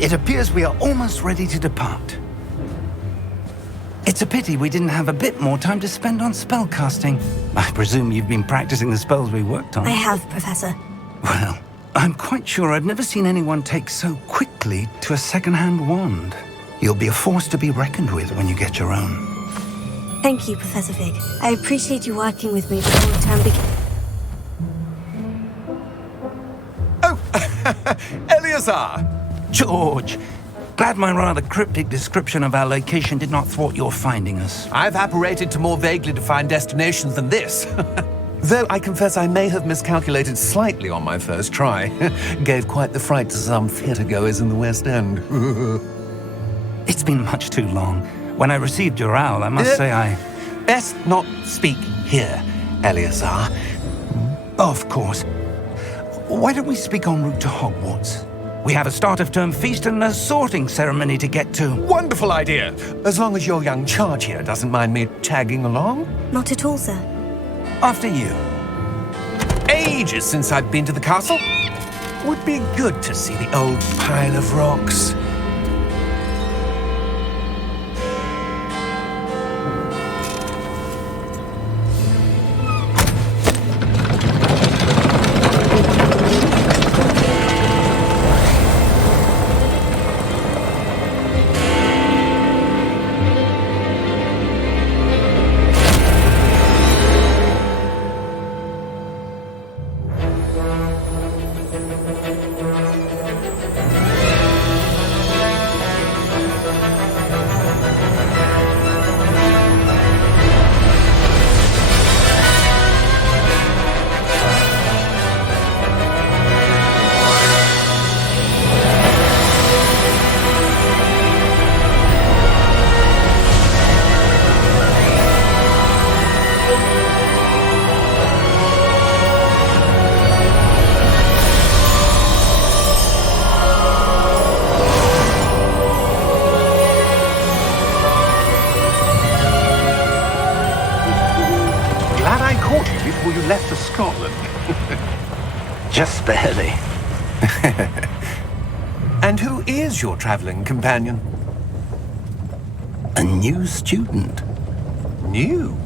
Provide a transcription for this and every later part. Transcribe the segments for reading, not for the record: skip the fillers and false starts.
It appears we are almost ready to depart. It's a pity we didn't have a bit more time to spend on spellcasting. I presume you've been practicing the spells we worked on. I have, Professor. Well, I'm quite sure I've never seen anyone take so quickly to a second-hand wand. You'll be a force to be reckoned with when you get your own. Thank you, Professor Fig. I appreciate you working with me before the term begins. Oh, Eleazar! George! Glad my rather cryptic description of our location did not thwart your finding us. I've apparated to more vaguely defined destinations than this. Though I confess I may have miscalculated slightly on my first try. Gave quite the fright to some theatre-goers in the West End. It's been much too long. When I received your owl, I must say I... Best not speak here, Eleazar. Of course. Why don't we speak en route to Hogwarts? We have a start-of-term feast and a sorting ceremony to get to. Wonderful idea! As long as your young charge here doesn't mind me tagging along. Not at all, sir. After you. Ages since I've been to the castle. Would be good to see the old pile of rocks. Before you left for Scotland. Just barely. And who is your traveling companion? A new student. New?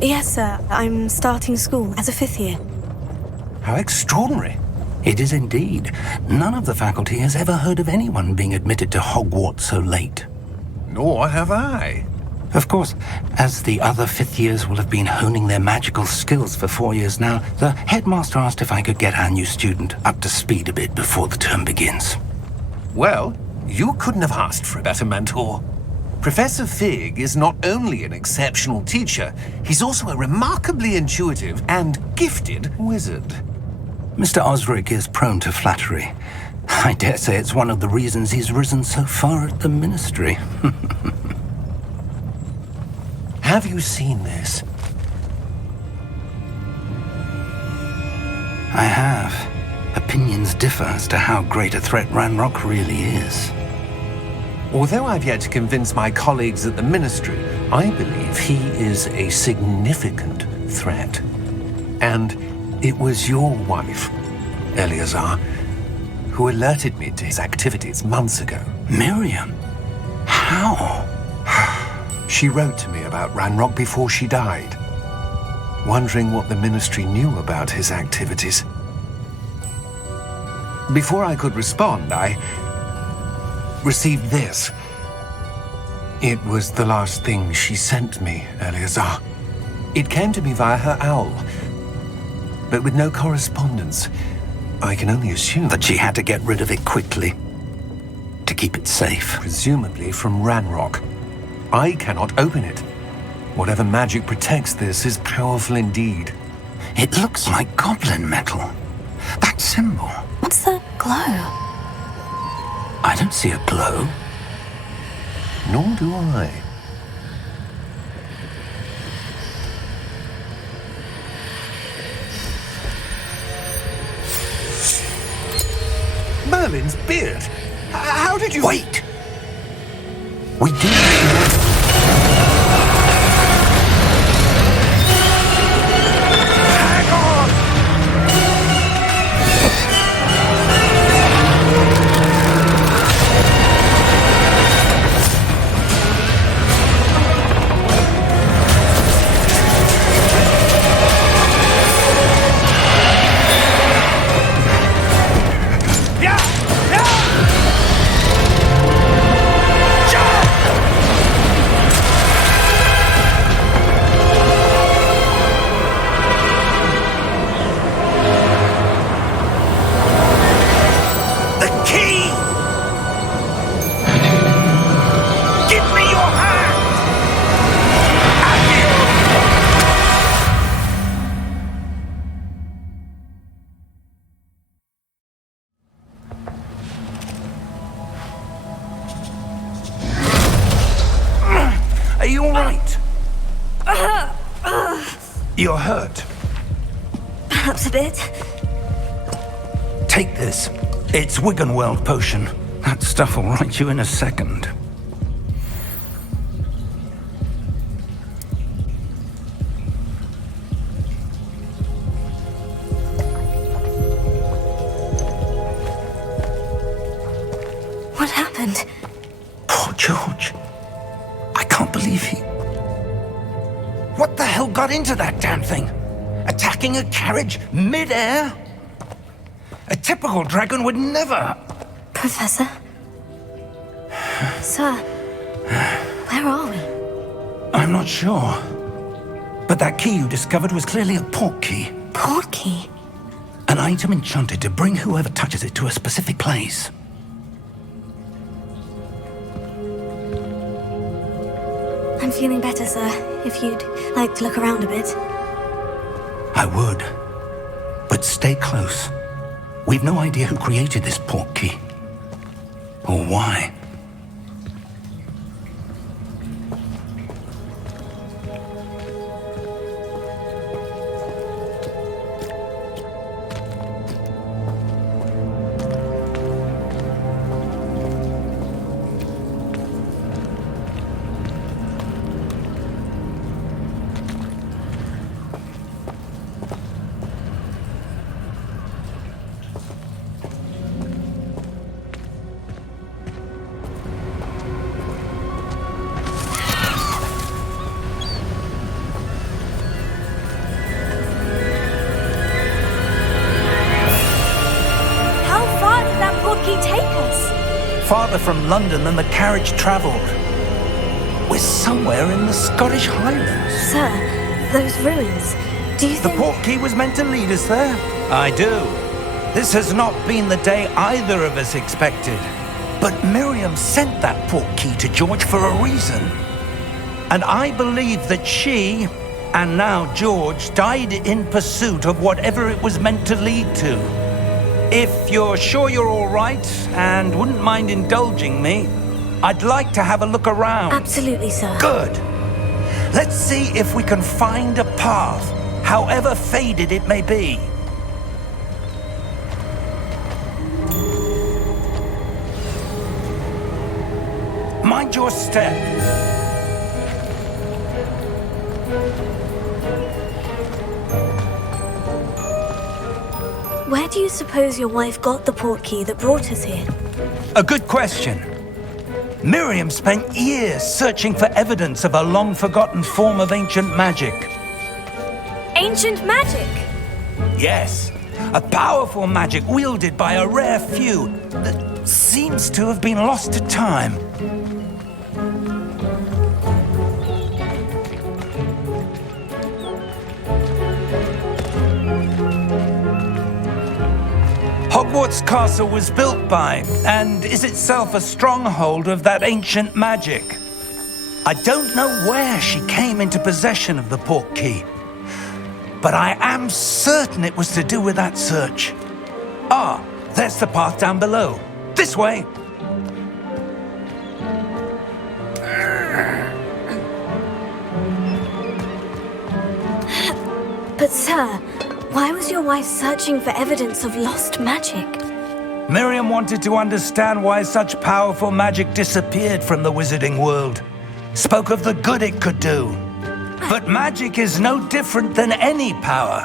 Yes, sir. I'm starting school as a 5th year. How extraordinary. It is indeed. None of the faculty has ever heard of anyone being admitted to Hogwarts so late. Nor have I. Of course, as the other 5th years will have been honing their magical skills for 4 years now, the headmaster asked if I could get our new student up to speed a bit before the term begins. Well, you couldn't have asked for a better mentor. Professor Fig is not only an exceptional teacher, he's also a remarkably intuitive and gifted wizard. Mr. Osric is prone to flattery. I dare say it's one of the reasons he's risen so far at the ministry. Have you seen this? I have. Opinions differ as to how great a threat Ranrock really is. Although I've yet to convince my colleagues at the Ministry, I believe he is a significant threat. And it was your wife, Eleazar, who alerted me to his activities months ago. Miriam? How? She wrote to me about Ranrock before she died, wondering what the Ministry knew about his activities. Before I could respond, I received this. It was the last thing she sent me, Eleazar. It came to me via her owl, but with no correspondence. I can only assume That she had to get rid of it quickly, to keep it safe. presumably from Ranrock. I cannot open it. Whatever magic protects this is powerful indeed. It looks like goblin metal. That symbol. What's the glow? I don't see a glow. Nor do I. Merlin's beard! How did you... Wait! We do... You're hurt. Perhaps a bit. Take this. It's Wiggenweld potion. That stuff will right you in a second. What happened? Poor George. I can't believe he... What the hell got into that damn thing? Attacking a carriage mid-air? A typical dragon would never... Professor? Sir, where are we? I'm not sure. But that key you discovered was clearly a port key. Port key? An item enchanted to bring whoever touches it to a specific place. I'm feeling better, sir. If you'd like to look around a bit. I would. But stay close. We've no idea who created this port key. Or why. Farther from London than the carriage travelled. We're somewhere in the Scottish Highlands. Sir, those ruins, do you think... The port key was meant to lead us there? I do. This has not been the day either of us expected. But Miriam sent that port key to George for a reason. And I believe that she, and now George, died in pursuit of whatever it was meant to lead to. If you're sure you're all right and wouldn't mind indulging me, I'd like to have a look around. Absolutely, sir. Good. Let's see if we can find a path, however faded it may be. Mind your step. Where do you suppose your wife got the port key that brought us here? A good question. Miriam spent years searching for evidence of a long-forgotten form of ancient magic. Ancient magic? Yes, a powerful magic wielded by a rare few that seems to have been lost to time. Hogwarts Castle was built by, and is itself a stronghold of that ancient magic. I don't know where she came into possession of the port key, but I am certain it was to do with that search. Ah, there's the path down below. This way. But sir, why was your wife searching for evidence of lost magic? Miriam wanted to understand why such powerful magic disappeared from the wizarding world. Spoke of the good it could do. But magic is no different than any power.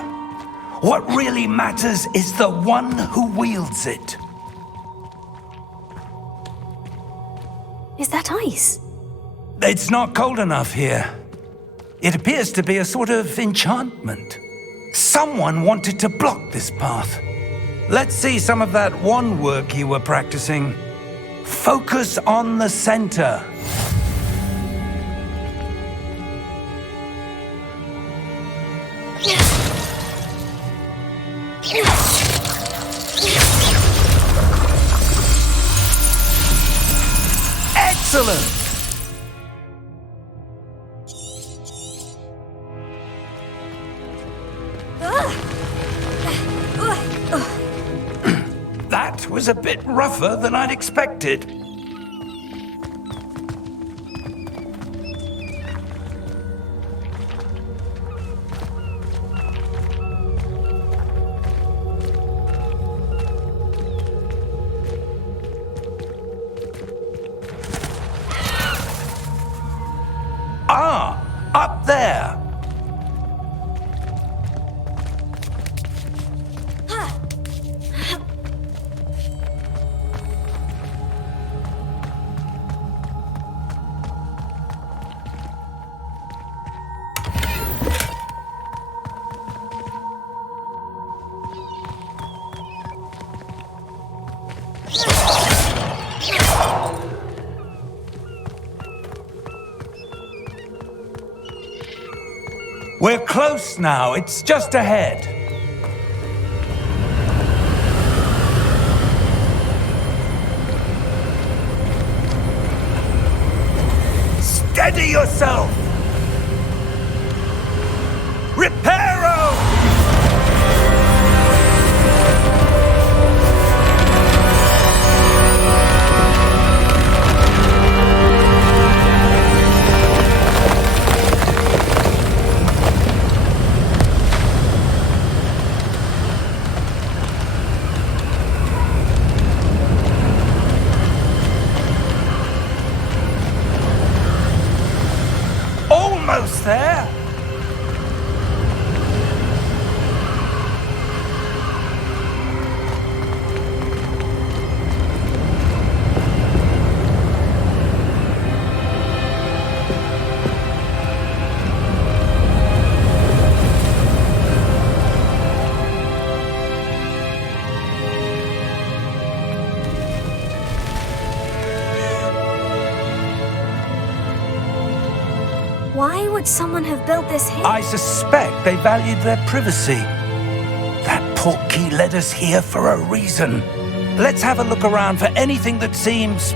What really matters is the one who wields it. Is that ice? It's not cold enough here. It appears to be a sort of enchantment. Someone wanted to block this path. Let's see some of that wand work you were practicing. Focus on the center. Excellent! That was a bit rougher than I'd expected. We're close now. It's just ahead. Steady yourself! Reparo! Almost there! Why would someone have built this here? I suspect they valued their privacy. That portkey led us here for a reason. Let's have a look around for anything that seems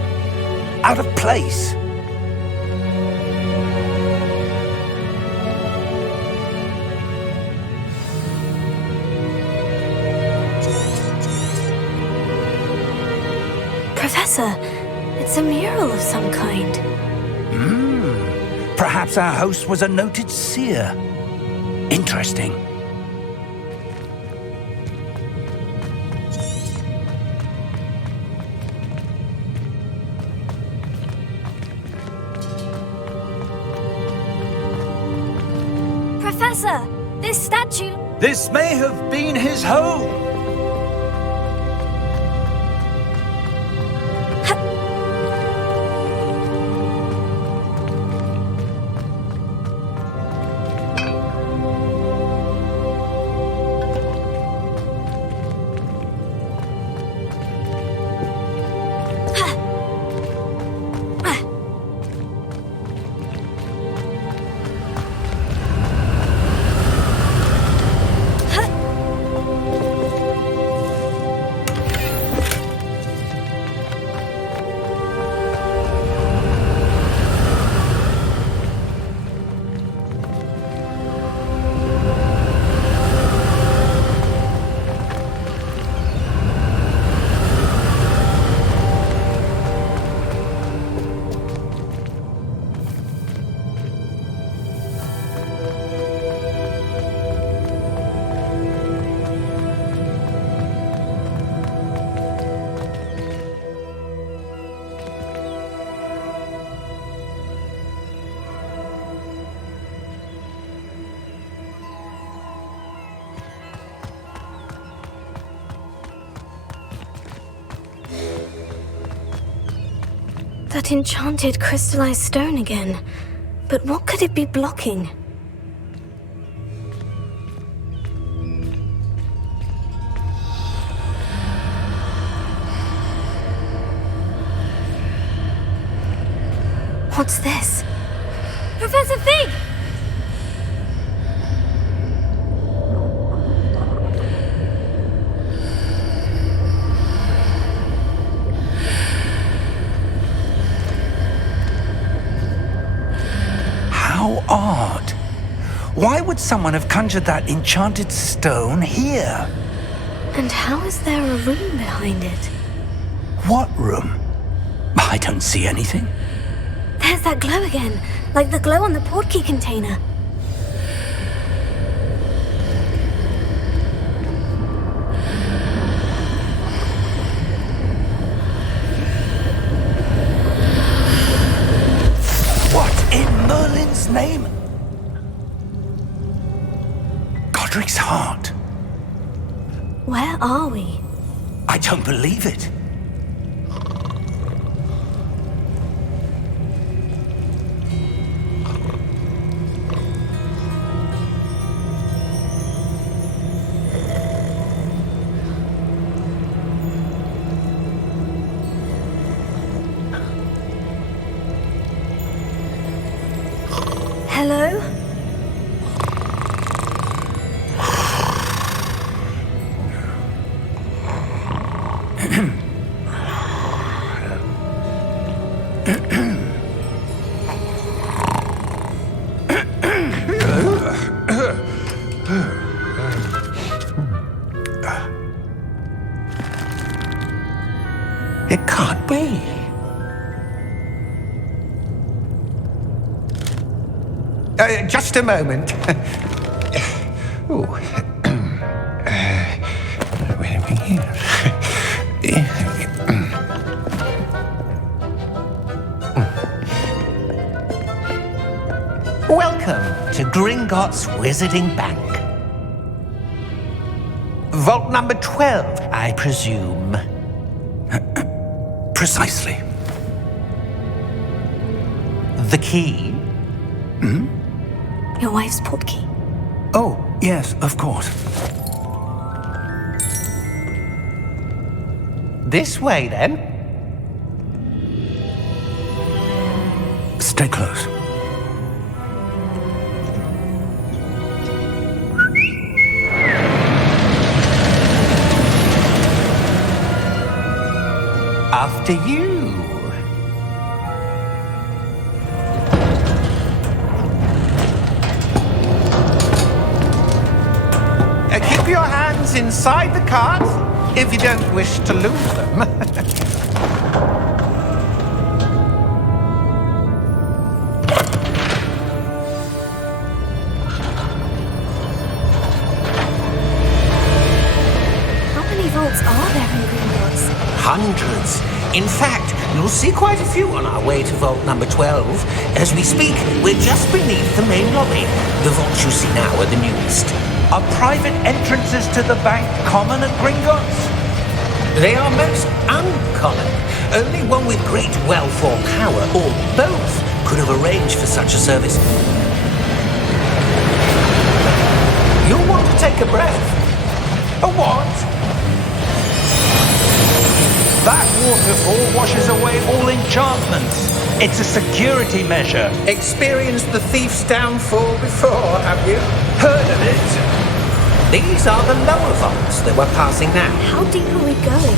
out of place. Professor, it's a mural of some kind. Perhaps our host was a noted seer. Interesting. Professor, this statue... This may have been his home. That enchanted crystallized stone again. But what could it be blocking? What's this? Professor Fig! How odd. Why would someone have conjured that enchanted stone here? And how is there a room behind it? What room? I don't see anything. There's that glow again, like the glow on the portkey container. What in Merlin's name? Godric's heart. Where are we? I don't believe it. Hello? It can't be. Just a moment. Oh. Wait a minute. Welcome to Gringotts Wizarding Bank. Vault number 12, I presume. Precisely. The key? Your wife's portkey. Oh, yes, of course. This way, then. Stay close. After you. Keep your hands inside the cart if you don't wish to lose them. How many vaults are there in Gringotts? Hundreds. In fact, you'll see quite a few on our way to vault number 12. As we speak, we're just beneath the main lobby. The vaults you see now are the newest. Are private entrances to the bank common at Gringotts? They are most uncommon. Only one with great wealth or power, or both, could have arranged for such a service. You'll want to take a breath. A what? That waterfall washes away all enchantments. It's a security measure. Experienced the thief's downfall before, have you? Heard of it? These are the lower vaults that we're passing now. How deep are we going?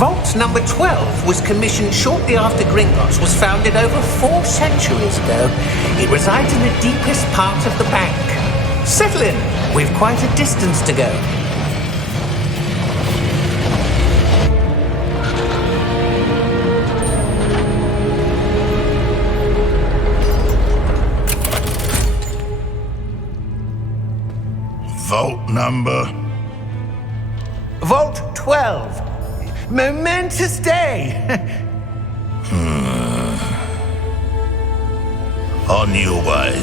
Vault number 12 was commissioned shortly after Gringotts was founded over 4 centuries ago. It resides in the deepest part of the bank. Settle in. We've quite a distance to go. Vault number? Vault 12. Momentous day. On your way.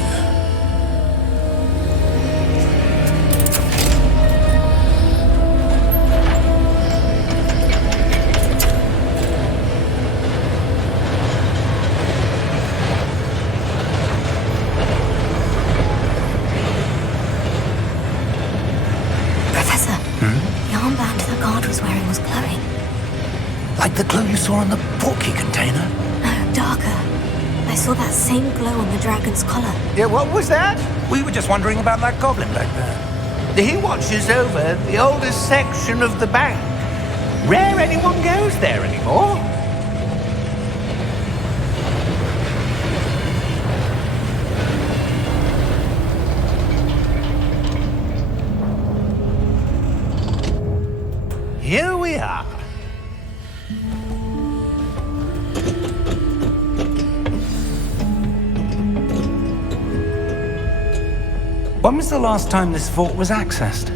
Professor, the armband the guard was wearing was glowing. Like the glow you saw on the portkey container? No, darker. I saw that same glow on the dragon's collar. Yeah, what was that? We were just wondering about that goblin back there. He watches over the oldest section of the bank. Rare anyone goes there anymore. Here we are. When was the last time this vault was accessed?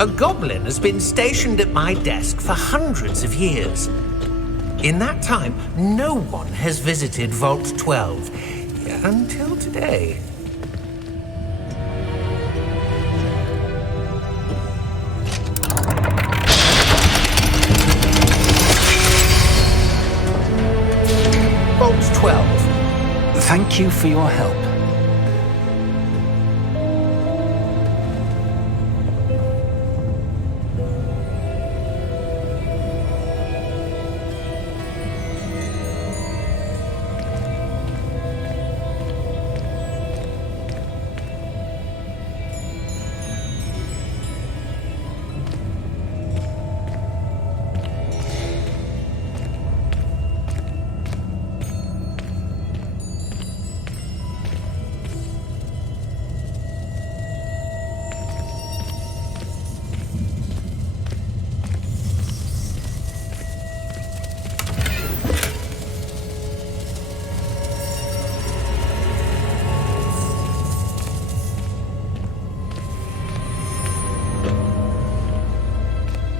A goblin has been stationed at my desk for hundreds of years. In that time, no one has visited Vault 12 until today. Vault 12. Thank you for your help.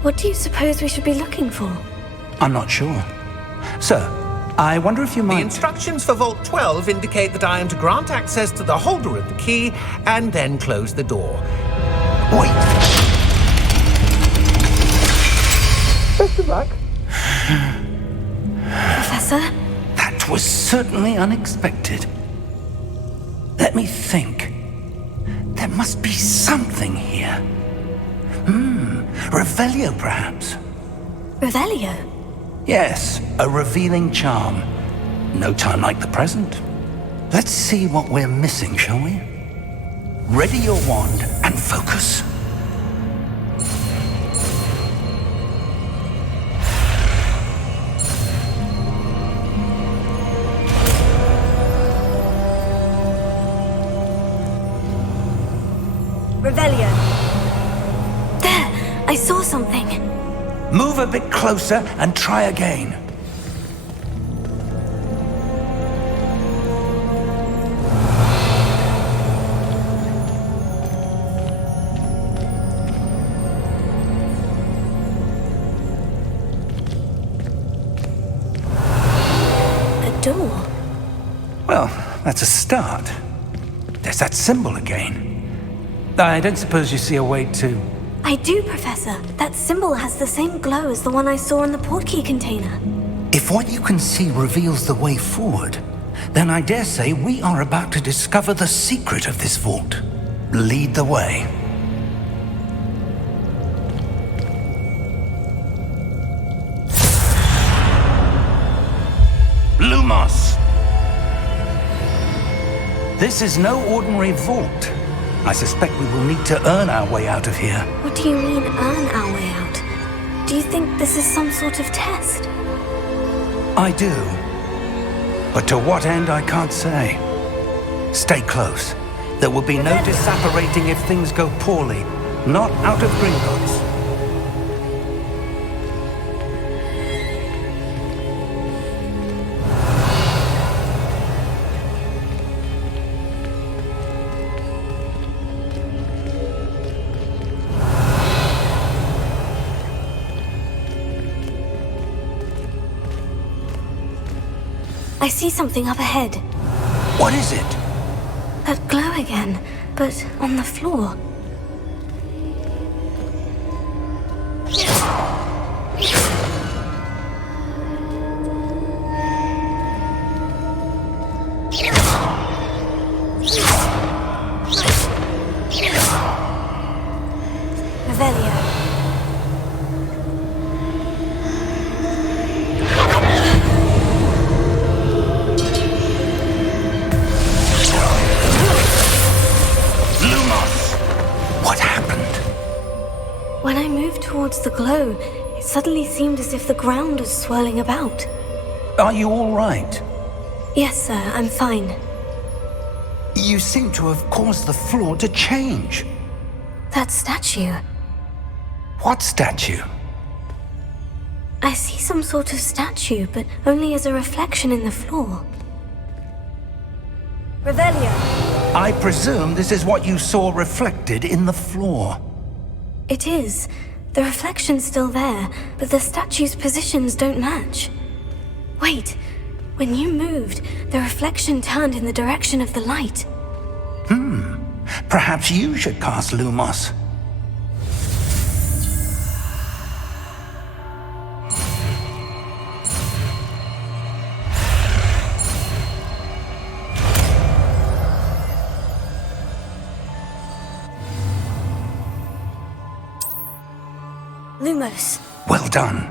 What do you suppose we should be looking for? I'm not sure. Sir, I wonder if you The might... instructions for Vault 12 indicate that I am to grant access to the holder of the key and then close the door. Wait! Best of luck. Professor? That was certainly unexpected. Let me think. There must be something here. Revelio, perhaps? Revelio? Yes, a revealing charm. No time like the present. Let's see what we're missing, shall we? Ready your wand and focus. Revelio. There! I saw something. Move a bit closer and try again. A door. Well, that's a start. There's that symbol again. I don't suppose you see a way to... I do, Professor. That symbol has the same glow as the one I saw in the portkey container. If what you can see reveals the way forward, then I dare say we are about to discover the secret of this vault. Lead the way. Lumos! This is no ordinary vault. I suspect we will need to earn our way out of here. What do you mean, earn our way out? Do you think this is some sort of test? I do. But to what end, I can't say. Stay close. There will be no disapparating if things go poorly. Not out of Gringotts. I see something up ahead. What is it? That glow again, but on the floor. Revelio. When I moved towards the glow, it suddenly seemed as if the ground was swirling about. Are you all right? Yes, sir, I'm fine. You seem to have caused the floor to change. That statue. What statue? I see some sort of statue, but only as a reflection in the floor. Revelio. I presume this is what you saw reflected in the floor. It is. The reflection's still there, but the statue's positions don't match. Wait. When you moved, the reflection turned in the direction of the light. Perhaps you should cast Lumos. Lumos. Well done.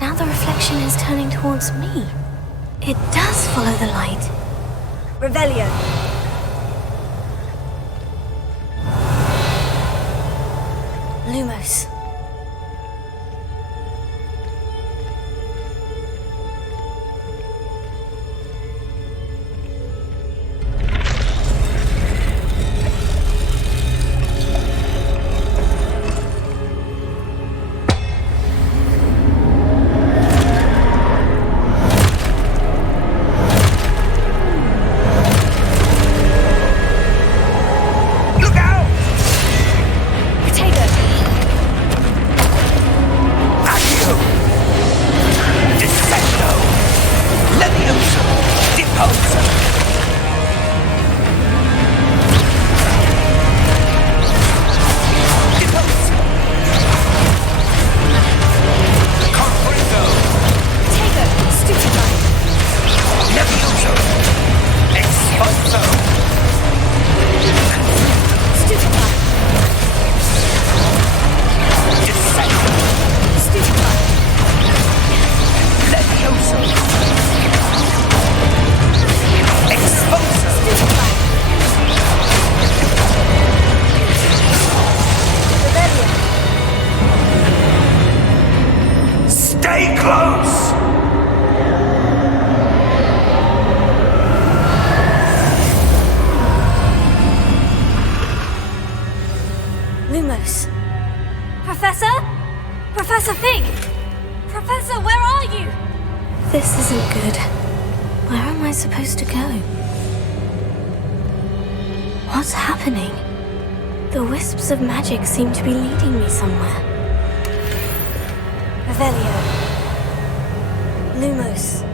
Now the reflection is turning towards me. It does follow the light. Revelio. Lumos. Stay close! Lumos. Professor? Professor Fig! Professor, where are you? This isn't good. Where am I supposed to go? What's happening? The wisps of magic seem to be leading me somewhere. Revelio. Lumos.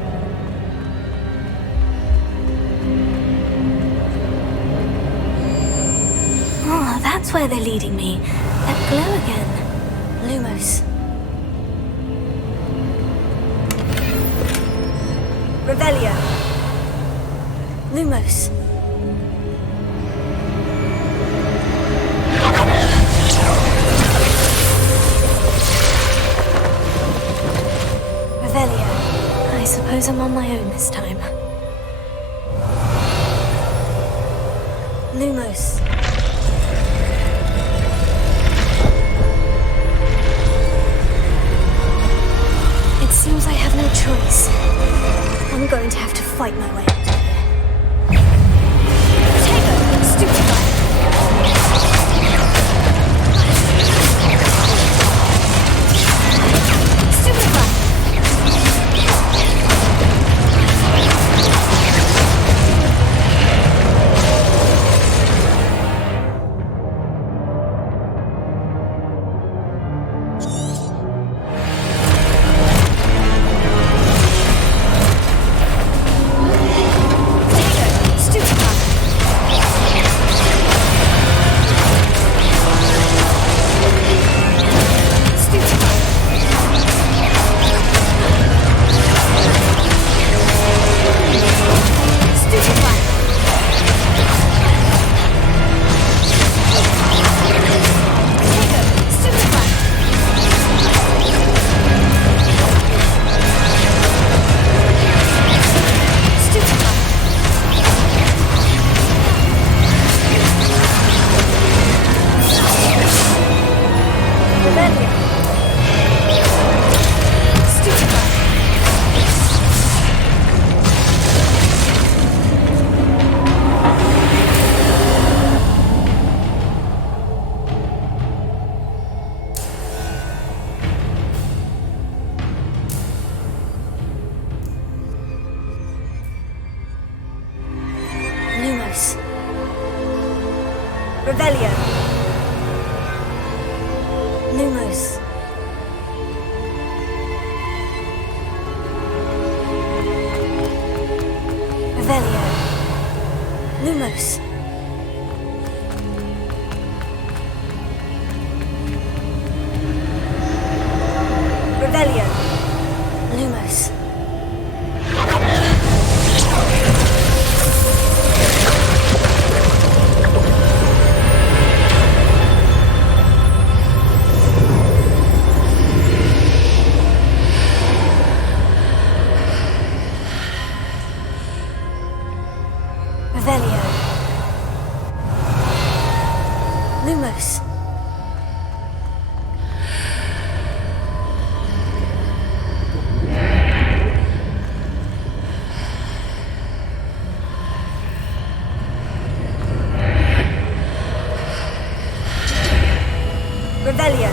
Oh, that's where they're leading me. That glow again. Lumos. Revelio. Lumos. Revelio. I suppose I'm on my own this time. Lumos. It seems I have no choice. I'm going to have to fight my way out of here. Potato! Stupefy! Stupefy! Lumos. Revelio. Lumos. Revelio. Lumos. Revelio. Lumos. Revelio. Lumos. Revelio.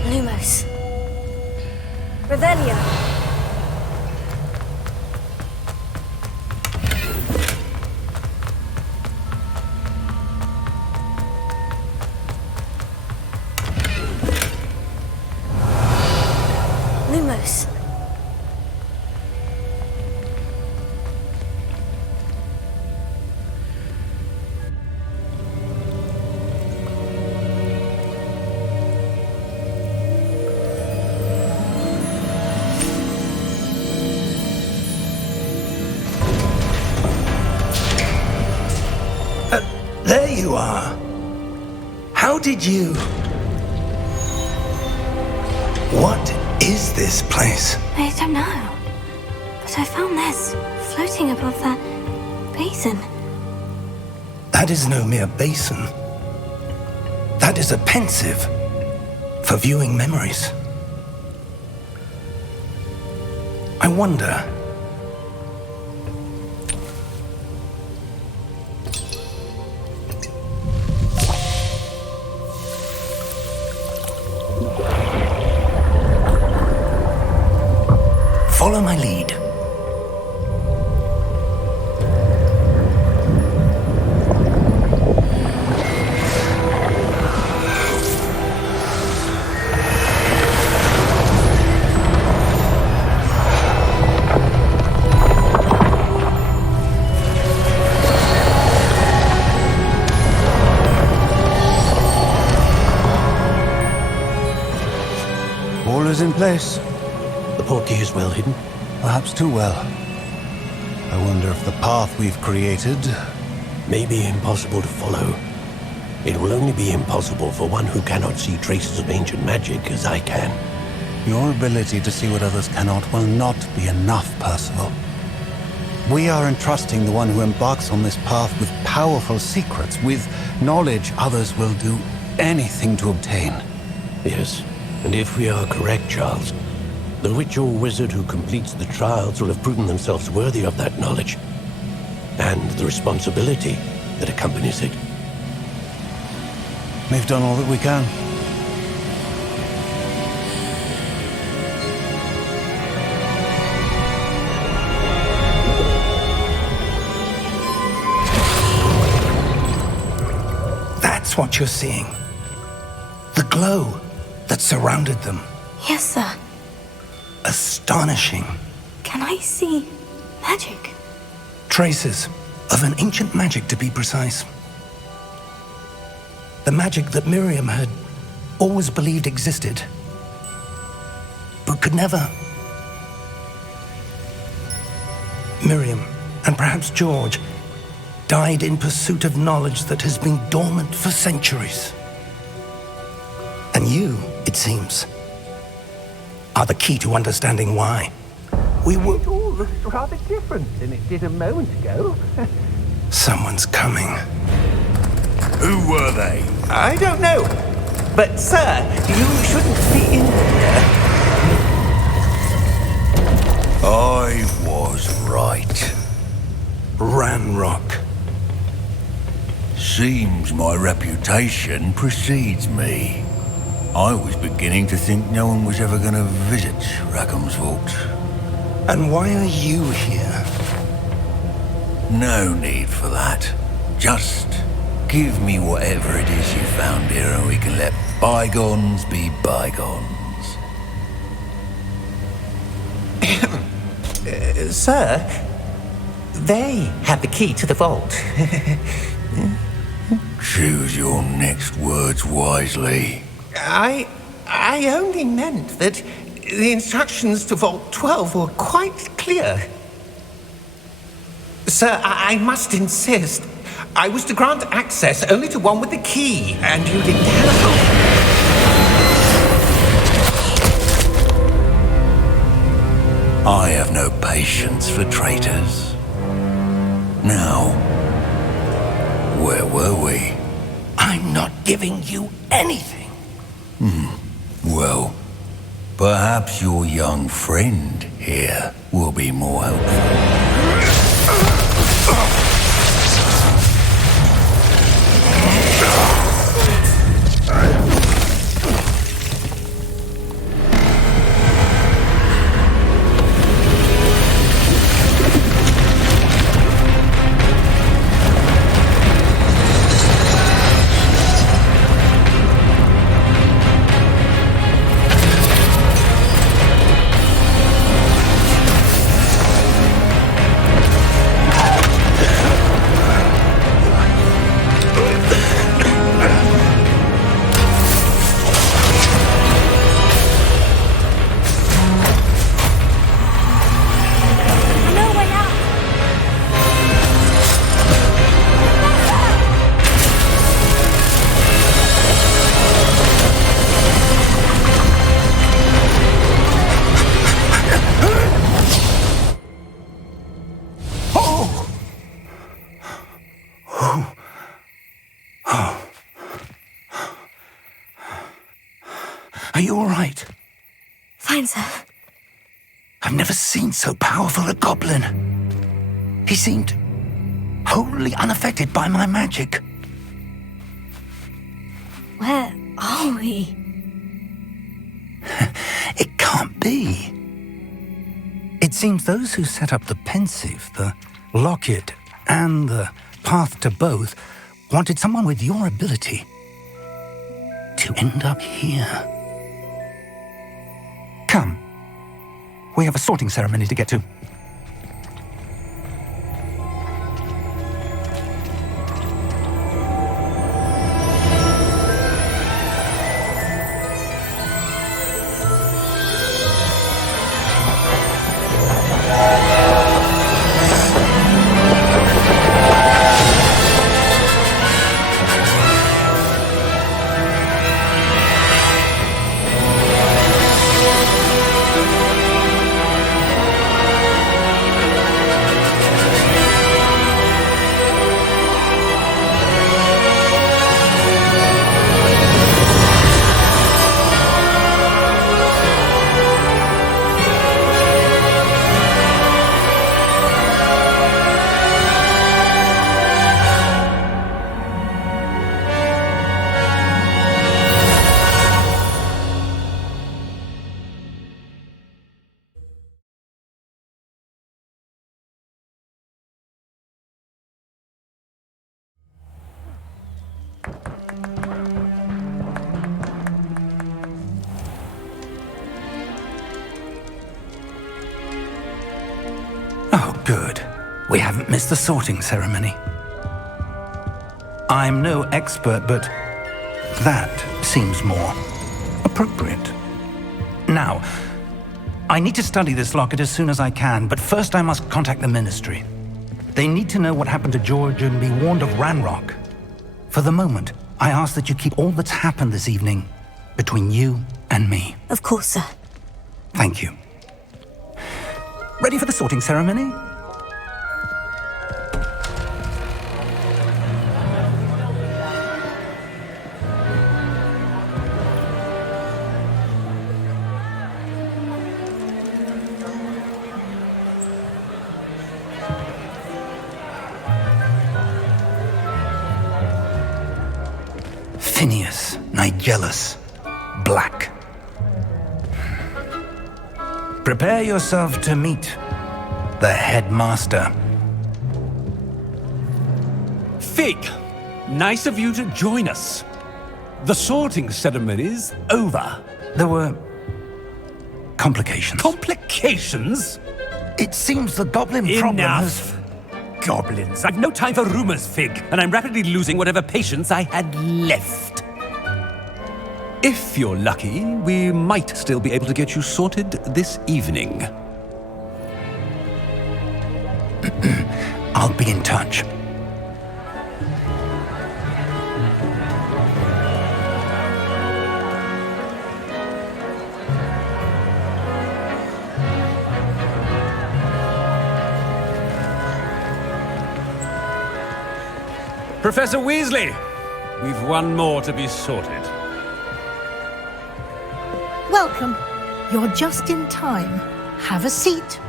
Lumos. Revelio. Lumos. There you are. How did you... What is this place? I don't know. But I found this floating above that basin. That is no mere basin. That is a pensive for viewing memories. I wonder... Follow my lead. All is in place. The portkey is well hidden. Perhaps too well. I wonder if the path we've created... May be impossible to follow. It will only be impossible for one who cannot see traces of ancient magic as I can. Your ability to see what others cannot will not be enough, Percival. We are entrusting the one who embarks on this path with powerful secrets, with knowledge others will do anything to obtain. Yes, and if we are correct, Charles, the witch or wizard who completes the trials will have proven themselves worthy of that knowledge, and the responsibility that accompanies it. We've done all that we can. That's what you're seeing. The glow that surrounded them. Yes, sir. Astonishing. Can I see magic? Traces of an ancient magic, to be precise. The magic that Miriam had always believed existed, but could never. Miriam, and perhaps George, died in pursuit of knowledge that has been dormant for centuries. And you, it seems, are the key to understanding why. We were... It all looks rather different than it did a moment ago. Someone's coming. Who were they? I don't know. But, sir, you shouldn't be in here. I was right. Ranrock. Seems my reputation precedes me. I was beginning to think no one was ever going to visit Rackham's vault. And why are you here? No need for that. Just give me whatever it is you found here and we can let bygones be bygones. Sir, they have the key to the vault. Choose your next words wisely. I only meant that the instructions to Vault 12 were quite clear. Sir, I must insist. I was to grant access only to one with the key, and you didn't have. I have no patience for traitors. Now, where were we? I'm not giving you anything. Well, perhaps your young friend here will be more helpful. Are you all right? Fine, sir. I've never seen so powerful a goblin. He seemed wholly unaffected by my magic. Where are we? It can't be. It seems those who set up the pensive, the locket, and the path to both wanted someone with your ability to end up here. Come. We have a sorting ceremony to get to. Oh, good. We haven't missed the sorting ceremony. I'm no expert, but that seems more appropriate. Now, I need to study this locket as soon as I can, but first I must contact the Ministry. They need to know what happened to George and be warned of Ranrock. For the moment, I ask that you keep all that's happened this evening between you and me. Of course, sir. Thank you. Ready for the sorting ceremony? Phineas, Nigellus, Black. Prepare yourself to meet the headmaster. Fig, nice of you to join us. The sorting ceremony's over. There were complications. Complications? It seems the goblin problem has... Enough. Goblins. I've no time for rumors, Fig, and I'm rapidly losing whatever patience I had left. If you're lucky, we might still be able to get you sorted this evening. I'll be in touch. Professor Weasley, we've one more to be sorted. Welcome. You're just in time. Have a seat.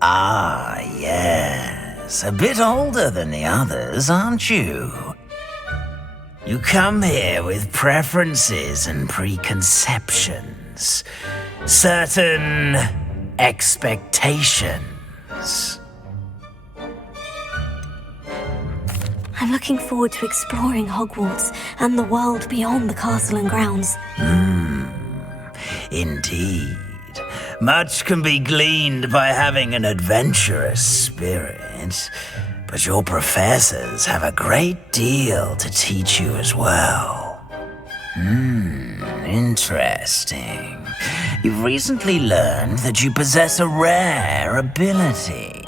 Ah, yes. A bit older than the others, aren't you? You come here with preferences and preconceptions. Certain expectations. I'm looking forward to exploring Hogwarts and the world beyond the castle and grounds. Indeed. Much can be gleaned by having an adventurous spirit, but your professors have a great deal to teach you as well. Interesting. You've recently learned that you possess a rare ability.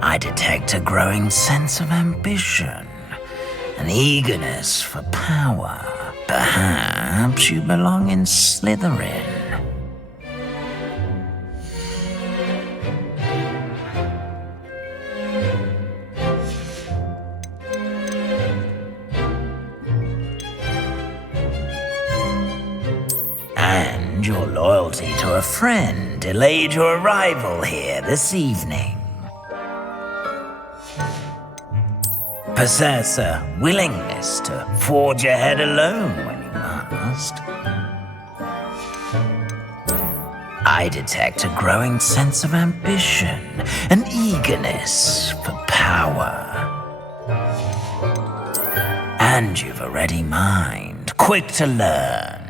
I detect a growing sense of ambition, an eagerness for power. Perhaps you belong in Slytherin. and your loyalty to a friend delayed your arrival here this evening. Possess a willingness to forge ahead alone when you must. I detect a growing sense of ambition, an eagerness for power. And you've a ready mind, quick to learn.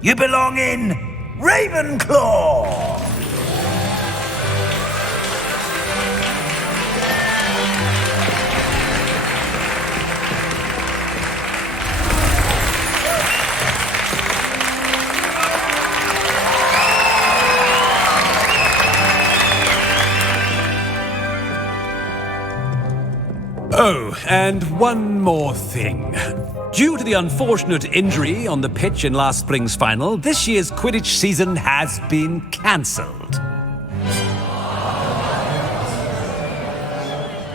You belong in Ravenclaw! Oh, and one more thing. Due to the unfortunate injury on the pitch in last spring's final, this year's Quidditch season has been cancelled.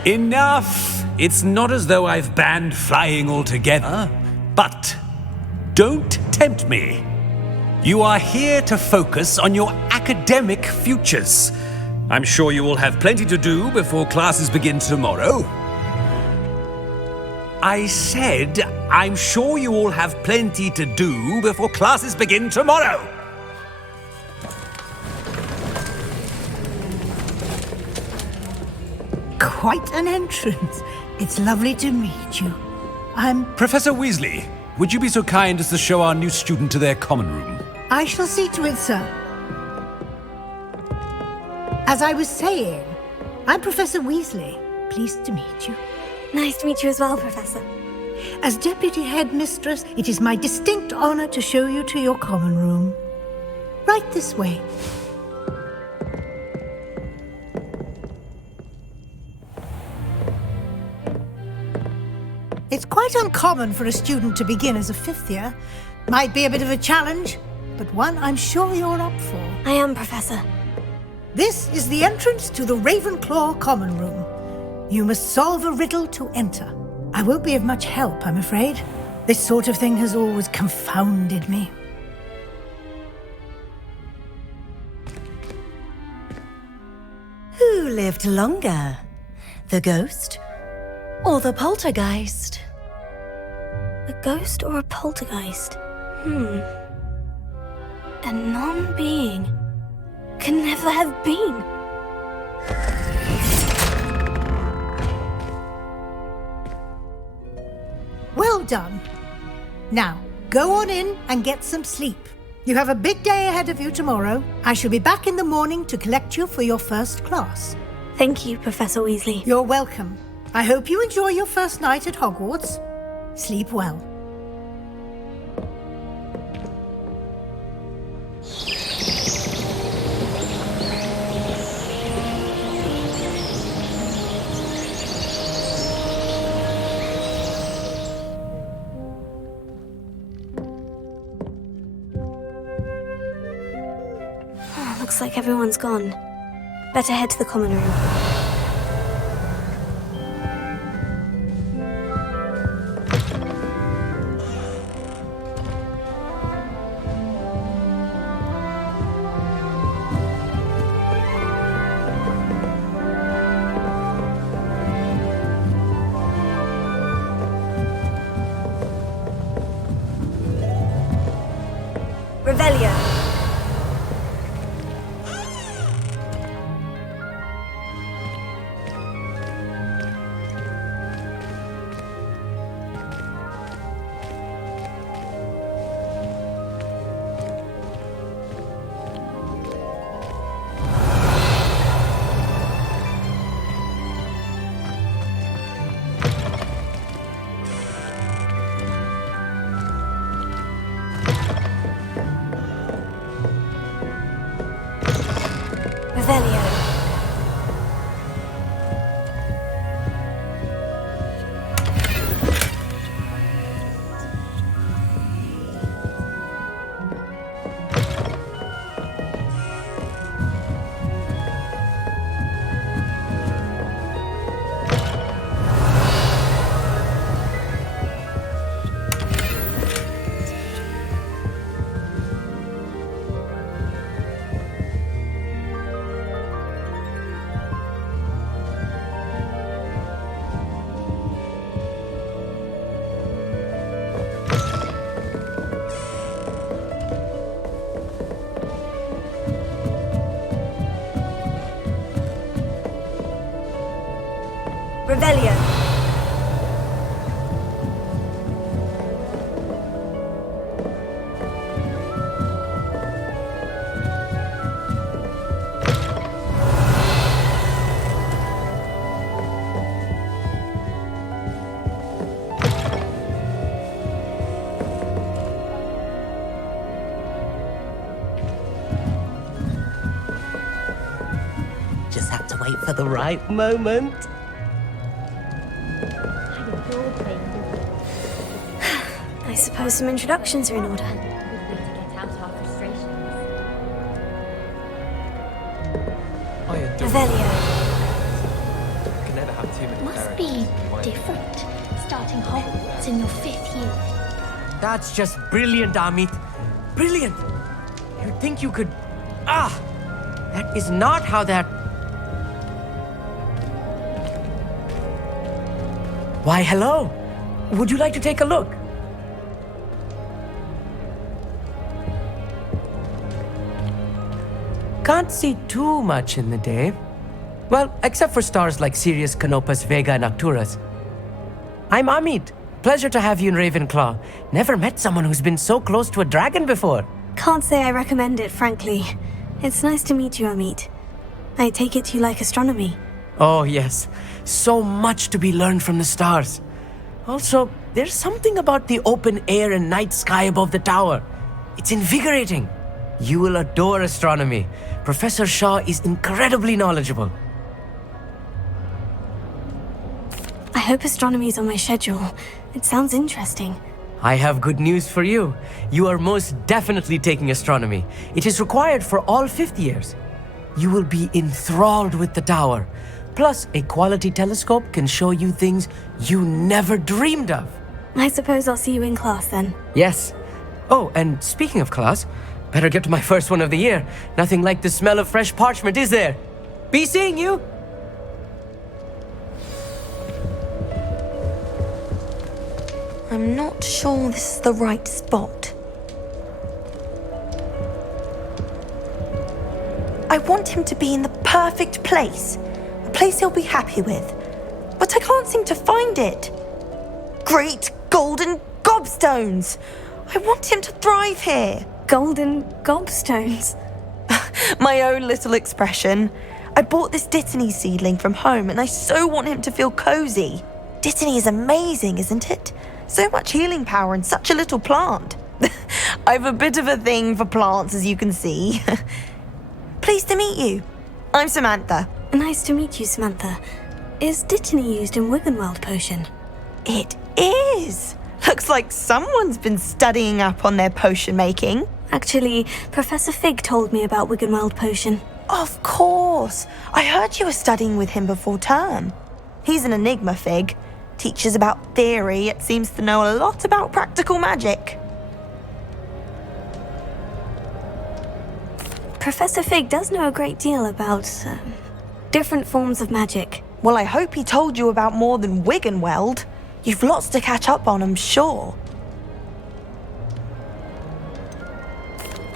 Enough! It's not as though I've banned flying altogether. But don't tempt me. You are here to focus on your academic futures. I'm sure you will have plenty to do before classes begin tomorrow. I said, I'm sure you all have plenty to do before classes begin tomorrow. Quite an entrance. It's lovely to meet you. Professor Weasley, would you be so kind as to show our new student to their common room? I shall see to it, sir. As I was saying, I'm Professor Weasley. Pleased to meet you. Nice to meet you as well, Professor. As Deputy Headmistress, it is my distinct honor to show you to your common room. Right this way. It's quite uncommon for a student to begin as a fifth year. Might be a bit of a challenge, but one I'm sure you're up for. I am, Professor. This is the entrance to the Ravenclaw common room. You must solve a riddle to enter. I won't be of much help, I'm afraid. This sort of thing has always confounded me. Who lived longer? The ghost or the poltergeist? A ghost or a poltergeist? A non-being can never have been. Well done. Now, go on in and get some sleep. You have a big day ahead of you tomorrow. I shall be back in the morning to collect you for your first class. Thank you, Professor Weasley. You're welcome. I hope you enjoy your first night at Hogwarts. Sleep well. Looks like everyone's gone. Better head to the common room. Revelio. Revelio. Just have to wait for the right moment. I suppose some introductions are in order. Revelio. Can never have too many Must be different, starting Hogwarts in your 5th year. That's just brilliant, Amit. Brilliant. You'd think you could... That is not how that... Why, hello. Would you like to take a look? Can't see too much in the day. Well, except for stars like Sirius, Canopus, Vega, and Arcturus. I'm Amit. Pleasure to have you in Ravenclaw. Never met someone who's been so close to a dragon before. Can't say I recommend it, frankly. It's nice to meet you, Amit. I take it you like astronomy. Oh, yes. So much to be learned from the stars. Also, there's something about the open air and night sky above the tower. It's invigorating. You will adore astronomy. Professor Shaw is incredibly knowledgeable. I hope astronomy's on my schedule. It sounds interesting. I have good news for you. You are most definitely taking astronomy. It is required for all 5th years. You will be enthralled with the tower. Plus, a quality telescope can show you things you never dreamed of. I suppose I'll see you in class then. Yes. Oh, and speaking of class, better get to my first one of the year. Nothing like the smell of fresh parchment, is there? Be seeing you! I'm not sure this is the right spot. I want him to be in the perfect place. A place he'll be happy with. But I can't seem to find it. Great golden gobstones! I want him to thrive here. Golden gobstones? My own little expression. I bought this Dittany seedling from home and I so want him to feel cozy. Dittany is amazing, isn't it? So much healing power in such a little plant. I've a bit of a thing for plants, as you can see. Pleased to meet you. I'm Samantha. Nice to meet you, Samantha. Is Dittany used in Wiggenweld potion? It is. Looks like someone's been studying up on their potion making. Actually, Professor Fig told me about Wiggenweld potion. Of course. I heard you were studying with him before term. He's an enigma, Fig. Teaches about theory, yet seems to know a lot about practical magic. Professor Fig does know a great deal about different forms of magic. Well, I hope he told you about more than Wiggenweld. You've lots to catch up on, I'm sure.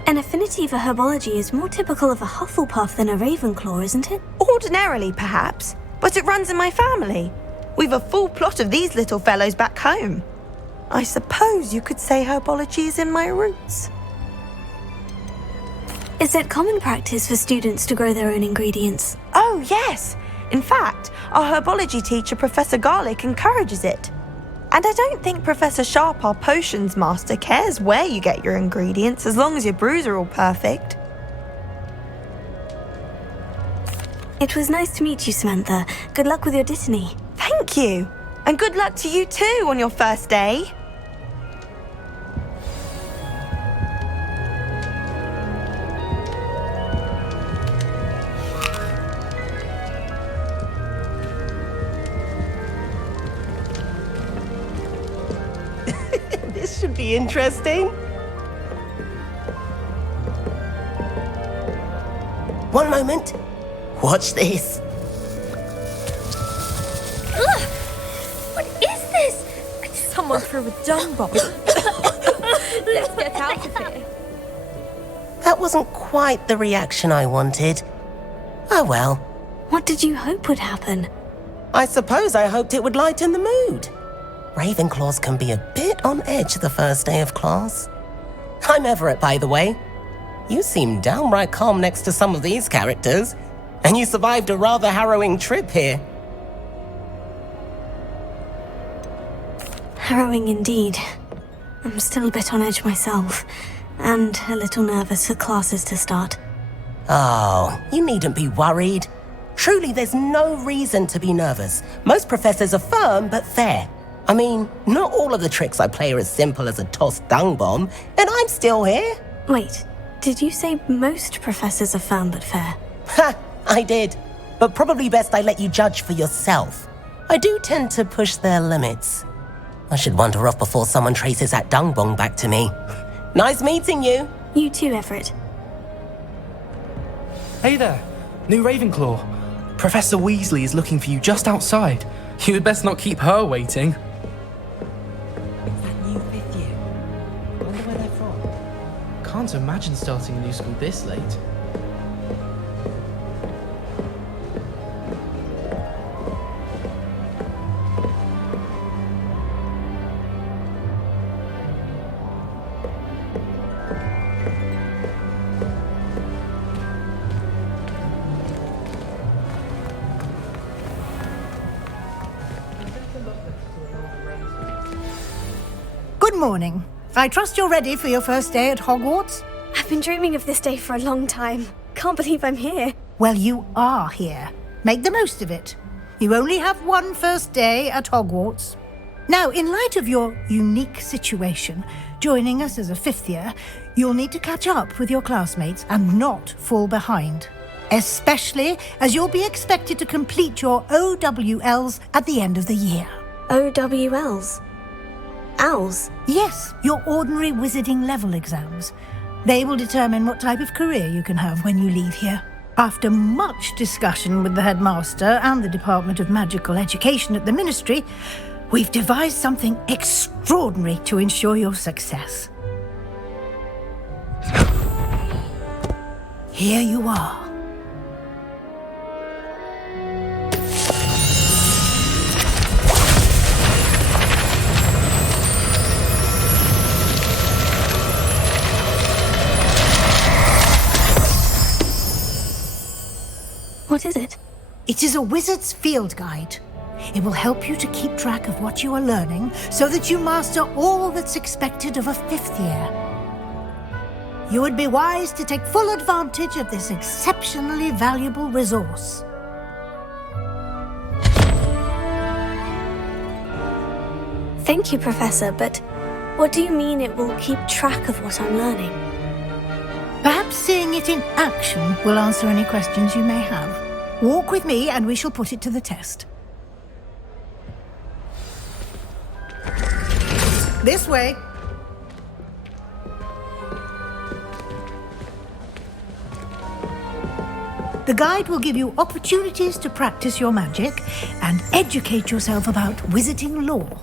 An affinity for herbology is more typical of a Hufflepuff than a Ravenclaw, isn't it? Ordinarily, perhaps, but it runs in my family. We've a full plot of these little fellows back home. I suppose you could say herbology is in my roots. Is it common practice for students to grow their own ingredients? Oh, yes. In fact, our herbology teacher, Professor Garlick, encourages it. And I don't think Professor Sharp, our potions master, cares where you get your ingredients as long as your brews are all perfect. It was nice to meet you, Samantha. Good luck with your Dittany. Thank you. And good luck to you too on your first day. This should be interesting. One moment. Watch this. Ugh! What is this? Someone threw a dung bomb. Let's get out of here. That wasn't quite the reaction I wanted. Oh well. What did you hope would happen? I suppose I hoped it would lighten the mood. Ravenclaws can be a bit on edge the first day of class. I'm Everett, by the way. You seem downright calm next to some of these characters, and you survived a rather harrowing trip here. Harrowing indeed. I'm still a bit on edge myself, and a little nervous for classes to start. Oh, you needn't be worried. Truly, there's no reason to be nervous. Most professors are firm but fair. I mean, not all of the tricks I play are as simple as a tossed dung bomb, and I'm still here. Wait, did you say most professors are firm but fair? Ha, I did. But probably best I let you judge for yourself. I do tend to push their limits. I should wander off before someone traces that dung bomb back to me. Nice meeting you. You too, Everett. Hey there, new Ravenclaw. Professor Weasley is looking for you just outside. You had best not keep her waiting. It's that new 5th year. I wonder where they're from. Can't imagine starting a new school this late. Good morning. I trust you're ready for your first day at Hogwarts? I've been dreaming of this day for a long time. Can't believe I'm here. Well, you are here. Make the most of it. You only have one first day at Hogwarts. Now, in light of your unique situation, joining us as a 5th year, you'll need to catch up with your classmates and not fall behind. Especially as you'll be expected to complete your OWLs at the end of the year. OWLs? Owls? Yes, your ordinary wizarding level exams. They will determine what type of career you can have when you leave here. After much discussion with the headmaster and the Department of Magical Education at the Ministry, we've devised something extraordinary to ensure your success. Here you are. What is it? It is a wizard's field guide. It will help you to keep track of what you are learning so that you master all that's expected of a 5th year. You would be wise to take full advantage of this exceptionally valuable resource. Thank you, Professor, but what do you mean it will keep track of what I'm learning? Perhaps seeing it in action will answer any questions you may have. Walk with me and we shall put it to the test. This way. The guide will give you opportunities to practice your magic and educate yourself about wizarding lore.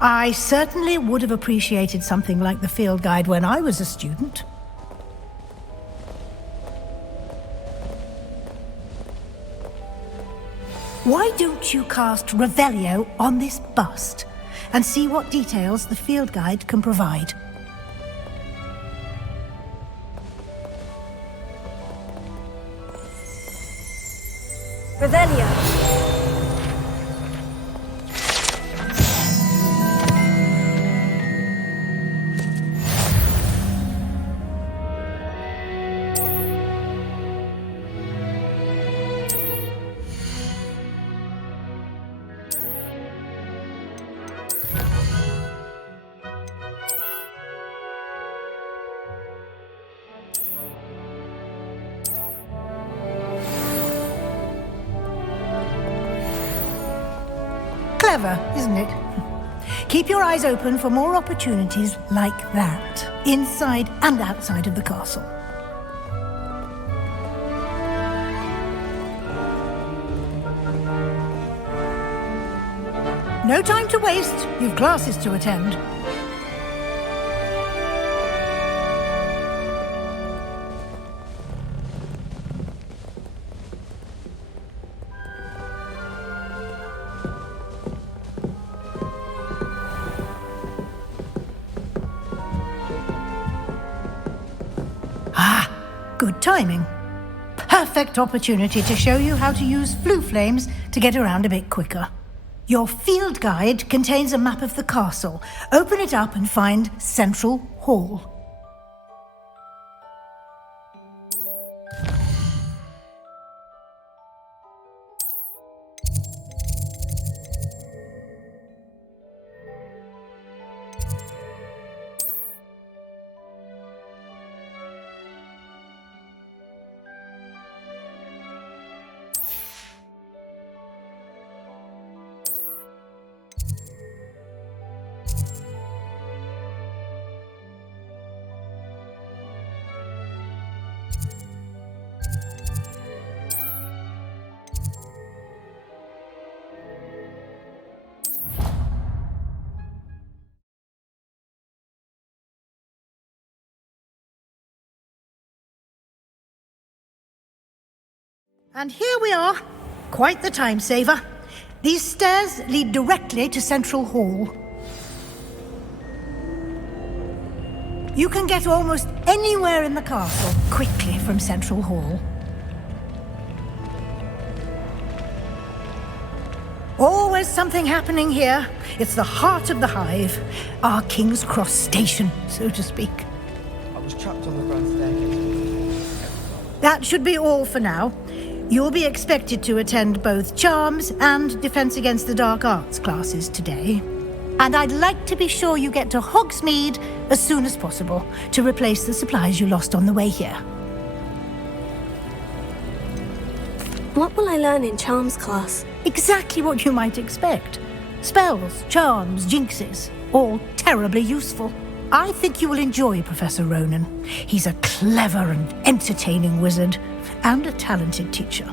I certainly would have appreciated something like the field guide when I was a student. Why don't you cast Revelio on this bust and see what details the field guide can provide? Revelio. Clever, isn't it? Keep your eyes open for more opportunities like that, inside and outside of the castle. No time to waste. You've classes to attend. Good timing. Perfect opportunity to show you how to use flue flames to get around a bit quicker. Your field guide contains a map of the castle. Open it up and find Central Hall. And here we are. Quite the time saver. These stairs lead directly to Central Hall. You can get almost anywhere in the castle quickly from Central Hall. Always something happening here. It's the heart of the hive. Our King's Cross station, so to speak. I was trapped on the grand staircase. That should be all for now. You'll be expected to attend both Charms and Defense Against the Dark Arts classes today. And I'd like to be sure you get to Hogsmeade as soon as possible to replace the supplies you lost on the way here. What will I learn in Charms class? Exactly what you might expect. Spells, charms, jinxes, all terribly useful. I think you will enjoy Professor Ronan. He's a clever and entertaining wizard, and a talented teacher.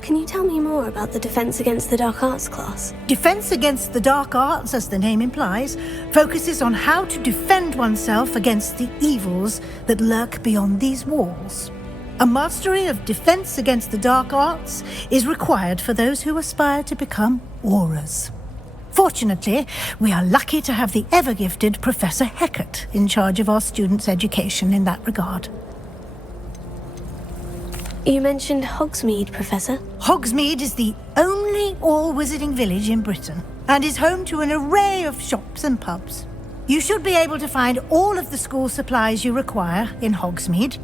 Can you tell me more about the Defense Against the Dark Arts class? Defense Against the Dark Arts, as the name implies, focuses on how to defend oneself against the evils that lurk beyond these walls. A mastery of Defense Against the Dark Arts is required for those who aspire to become auras. Fortunately, we are lucky to have the ever-gifted Professor Hecat in charge of our students' education in that regard. You mentioned Hogsmeade, Professor. Hogsmeade is the only all-wizarding village in Britain and is home to an array of shops and pubs. You should be able to find all of the school supplies you require in Hogsmeade.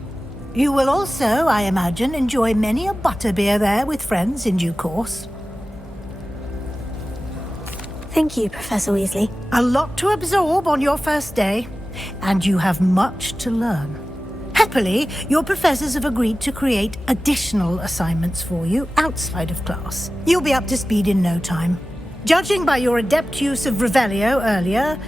You will also, I imagine, enjoy many a butterbeer there with friends in due course. Thank you, Professor Weasley. A lot to absorb on your first day, and you have much to learn. Happily, your professors have agreed to create additional assignments for you outside of class. You'll be up to speed in no time. Judging by your adept use of Revelio earlier,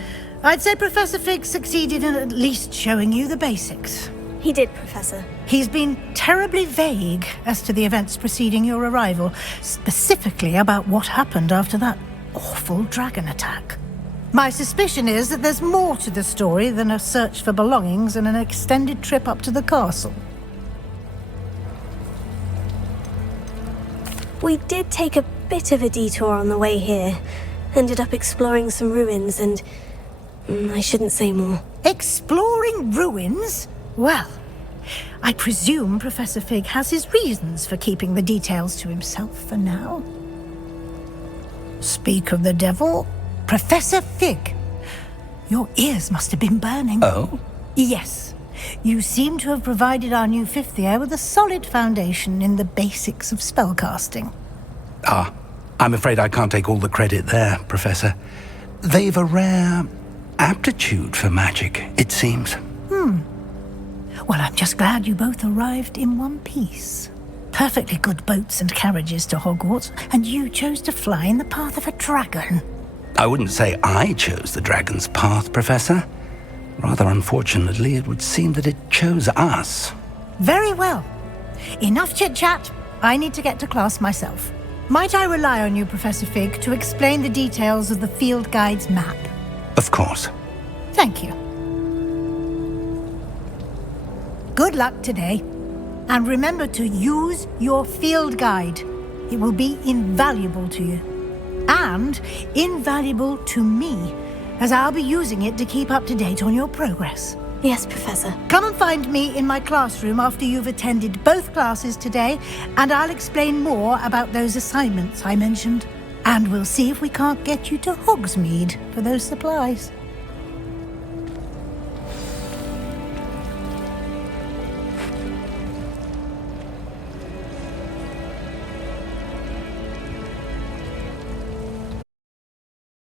I'd say Professor Fig succeeded in at least showing you the basics. He did, Professor. He's been terribly vague as to the events preceding your arrival, specifically about what happened after that awful dragon attack. My suspicion is that there's more to the story than a search for belongings and an extended trip up to the castle. We did take a bit of a detour on the way here. Ended up exploring some ruins and... I shouldn't say more. Exploring ruins? Well, I presume Professor Fig has his reasons for keeping the details to himself for now. Speak of the devil, Professor Fig. Your ears must have been burning. Oh? Yes. You seem to have provided our new fifth year with a solid foundation in the basics of spellcasting. I'm afraid I can't take all the credit there, Professor. They've a rare aptitude for magic, it seems. Well, I'm just glad you both arrived in one piece. Perfectly good boats and carriages to Hogwarts, and you chose to fly in the path of a dragon. I wouldn't say I chose the dragon's path, Professor. Rather unfortunately, it would seem that it chose us. Very well. Enough chit-chat. I need to get to class myself. Might I rely on you, Professor Fig, to explain the details of the field guide's map? Of course. Thank you. Good luck today. And remember to use your field guide. It will be invaluable to you. And invaluable to me, as I'll be using it to keep up to date on your progress. Yes, Professor. Come and find me in my classroom after you've attended both classes today, and I'll explain more about those assignments I mentioned. And we'll see if we can't get you to Hogsmeade for those supplies.